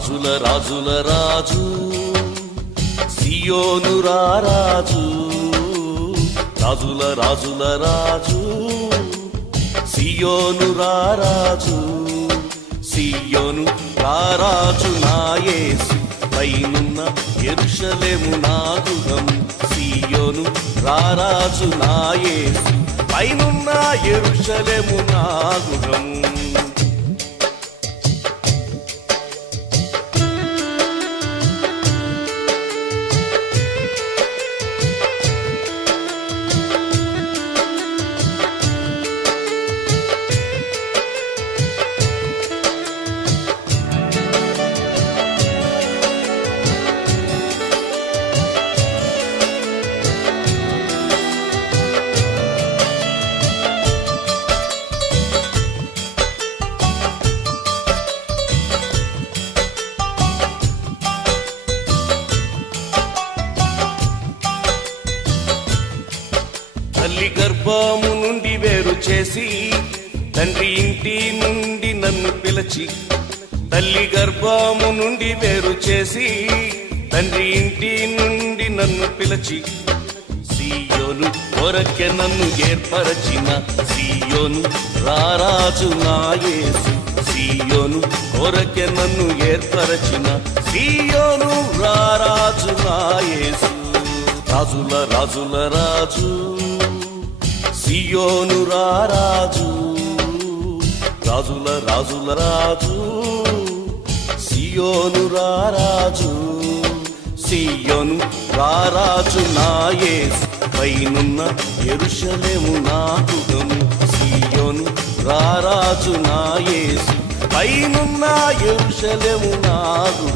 రాజుల రాజుల రాజు సియోను రారాజు, రాజుల రాజుల రాజు సియోను రారాజు, సియోను రారాజు నా యేసు పైనున్న యెరూషలేము నా గృహము, సియోను రారాజు నా యేసు పైనున్న యెరూషలేము నా గృహము. తల్లి గర్భము నుండి వేరు చేసి తండ్రి ఇంటి నుండి నన్ను పిలిచి, తల్లి గర్భము నుండి వేరు చేసి తండ్రి ఇంటి నుండి నన్ను పిలిచి, సియోను కొరకె నన్ను ఏర్పరచిన సియోను రారాజు నా యేసు, సియోను కొరకె నన్ను ఏర్పరచిన సియోను రారాజు నా యేసు. రాజుల రాజుల రాజు సియోను రారాజు, రాజుల రాజుల రాజు సియోను రారాజు, సియోను రారాజు నా యేసు పైనున్న యెరూషలేము నా గృహము, సియోను రారాజు నా యేసు పైనున్న యెరూషలేము నా గృహము.